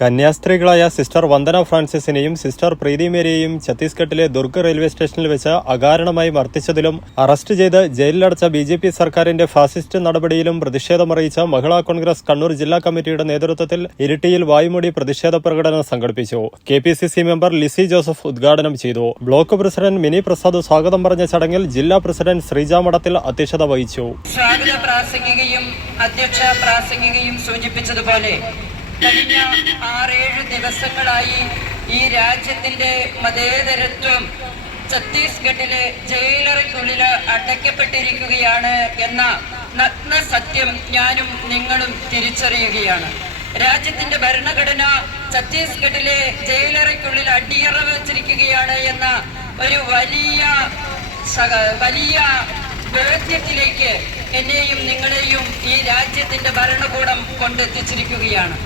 കന്യാസ്ത്രീകളായ sister Vandana ഫ്രാൻസിസിനെയും sister Preethi മേരിയെയും ഛത്തീസ്ഗഡിലെ ദുർഗ് റെയിൽവേ സ്റ്റേഷനിൽ വെച്ച് അകാരണമായി മർദ്ദിച്ചതിലും അറസ്റ്റ് ചെയ്ത് ജയിലിലടച്ച ബി ജെ പി സർക്കാരിന്റെ ഫാസിസ്റ്റ് നടപടിയിലും പ്രതിഷേധമറിയിച്ച മഹിളാ കോൺഗ്രസ് കണ്ണൂർ ജില്ലാ കമ്മിറ്റിയുടെ നേതൃത്വത്തിൽ ഇരിട്ടിയിൽ വായുമൂടി പ്രതിഷേധ പ്രകടനം സംഘടിപ്പിച്ചു. K P C C member Lissy Joseph ഉദ്ഘാടനം ചെയ്തു. ബ്ലോക്ക് പ്രസിഡന്റ് മിനി പ്രസാദ് സ്വാഗതം പറഞ്ഞ ചടങ്ങിൽ ജില്ലാ പ്രസിഡന്റ് ശ്രീജ മഠത്തിൽ അധ്യക്ഷത വഹിച്ചു. സ്വാഗത അധ്യക്ഷ പ്രാസംഗികയും സൂചിപ്പിച്ചതുപോലെ കഴിഞ്ഞ ആറേഴ് ദിവസങ്ങളായി ഈ രാജ്യത്തിന്റെ മതേതരത്വം ഛത്തീസ്ഗഡിലെ ജയിലറയ്ക്കുള്ളിൽ അടയ്ക്കപ്പെട്ടിരിക്കുകയാണ് എന്ന നഗ്ന സത്യം ഞാനും നിങ്ങളും തിരിച്ചറിയുകയാണ്. രാജ്യത്തിന്റെ ഭരണഘടന ഛത്തീസ്ഗഡിലെ ജയിലറയ്ക്കുള്ളിൽ അടിയറ വെച്ചിരിക്കുകയാണ് എന്ന ഒരു വലിയ വലിയ ബോധ്യത്തിലേക്ക് എന്നെയും നിങ്ങളെയും ഈ രാജ്യത്തിന്റെ ഭരണകൂടം കൊണ്ടെത്തിച്ചിരിക്കുകയാണ്.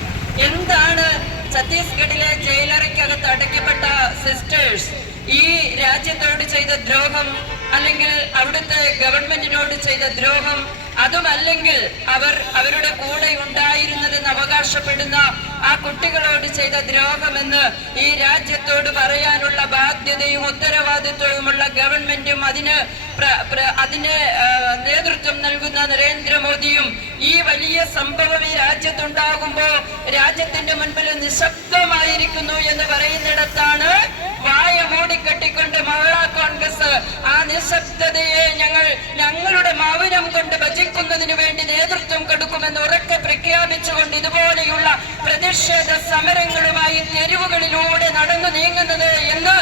എന്താണ് ഛത്തീസ്ഗഡിലെ ജയിലറയ്ക്കകത്ത് അടയ്ക്കപ്പെട്ട സിസ്റ്റേഴ്സ് ഈ രാജ്യത്തോട് ചെയ്ത ദ്രോഹം അല്ലെങ്കിൽ അവിടുത്തെ ഗവൺമെന്റിനോട് ചെയ്ത ദ്രോഹം അതുമല്ലെങ്കിൽ അവർ അവരുടെ കൂടെ അവകാശപ്പെടുന്ന ആ കുട്ടികളോട് ചെയ്ത ദ്രോഹമെന്ന് ഈ രാജ്യത്തോട് പറയാനുള്ള ബാധ്യതയും ഉത്തരവാദിത്വവുമുള്ള ഗവൺമെന്റും അതിന് അതിന് നേതൃത്വം നൽകുന്ന നരേന്ദ്രമോദിയും ഈ വലിയ സംഭവം ഈ രാജ്യത്തുണ്ടാകുമ്പോ രാജ്യത്തിന്റെ മുൻപിൽ നിശബ്ദമായിരിക്കുന്നു എന്ന് പറയുന്നിടത്താണ് വായ മൂടിക്കെട്ടിക്കൊണ്ട് മഹിളാ കോൺഗ്രസ് നിശബ്ദതയെ ഞങ്ങൾ ഞങ്ങളുടെ മൗനം കൊണ്ട് ഭജിക്കുന്നതിന് വേണ്ടി നേതൃത്വം കൊടുക്കുമെന്ന് ഉറക്കെ പ്രഖ്യാപിച്ചുകൊണ്ട് ഇതുപോലെയുള്ള പ്രതിഷേധ സമരങ്ങളുമായി തെരുവുകളിലൂടെ നടന്നു നീങ്ങുന്നത് എന്ന്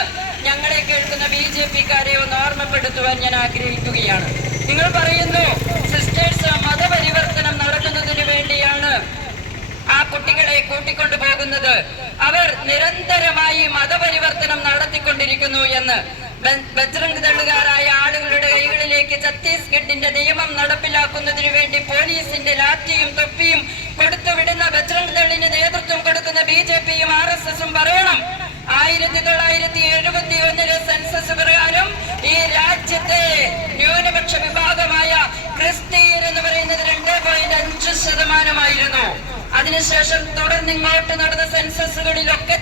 ഞങ്ങളെ കേൾക്കുന്ന ബി ജെ പിക്കാരെ ഒന്ന് ഓർമ്മപ്പെടുത്തുവാൻ ഞാൻ ആഗ്രഹിക്കുകയാണ്. നിങ്ങൾ പറയുന്നു സിസ്റ്റേഴ്സ് മതപരിവർത്തനം നടത്തുന്നതിന് വേണ്ടിയാണ് ആ കുട്ടികളെ കൂട്ടിക്കൊണ്ടു പോകുന്നത് അവർ നിരന്തരമായി മതപരിവർത്തനം നടത്തിക്കൊണ്ടിരിക്കുന്നു എന്ന് ബജ്രംഗ് ദളുകാരായ ആളുകളുടെ കൈകളിലേക്ക് ഛത്തീസ്ഗഡിന്റെ നിയമം നടപ്പിലാക്കുന്നതിനു വേണ്ടി പോലീസിന്റെ ലാത്തിയും തൊപ്പിയും കൊടുത്തുവിടുന്ന ബജ്രംഗ് ദളിന് നേതൃത്വം കൊടുക്കുന്ന ബി ജെ പിയും ആർ എസ് എസും പറയണം. ആയിരത്തി തൊള്ളായിരത്തി എഴുപത്തി ഒന്നിലെ സെൻസസ് പ്രകാരം ഈ രാജ്യത്തെ ന്യൂനപക്ഷ വിഭാഗമായ ക്രിസ്തീയർ എന്ന് പറയുന്നത് രണ്ട് പോയിന്റ് അഞ്ച് ശതമാനമായിരുന്നു. അതിനുശേഷം തുടർന്ന് ഇങ്ങോട്ട് നടന്ന സെൻസസുകളിലൊക്കെ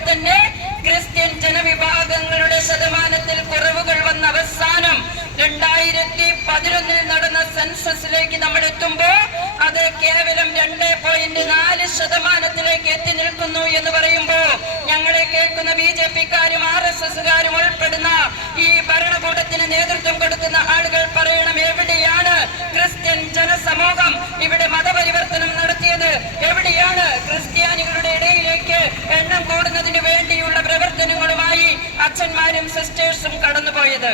നടന്ന നമ്മൾ എത്തുമ്പോൾ അത് കേവലം രണ്ട് പോയിന്റ് നാല് ശതമാനത്തിലേക്ക് എത്തി നിൽക്കുന്നു എന്ന് പറയുമ്പോൾ ഞങ്ങളെ കേൾക്കുന്ന ബി ജെ പിക്കാരും ആർ എസ് എസുകാരും ഉൾപ്പെടുന്ന ഈ ഭരണകൂടത്തിന് നേതൃത്വം കൊടുക്കുന്ന ആളുകൾ പറയണം എവിടെയാണ് ക്രിസ്ത്യൻ ജനസമൂഹം? ഇവിടെ മതപരിവർത്തനം നടത്തിയത് എവിടെയാണ് ക്രിസ്ത്യാനികളുടെ ഇടയിലേക്ക് എണ്ണം കൂടുന്നതിന് വേണ്ടിയുള്ള പ്രവർത്തനങ്ങളുമായി അച്ഛന്മാരും സിസ്റ്റേഴ്സും കടന്നുപോയത്?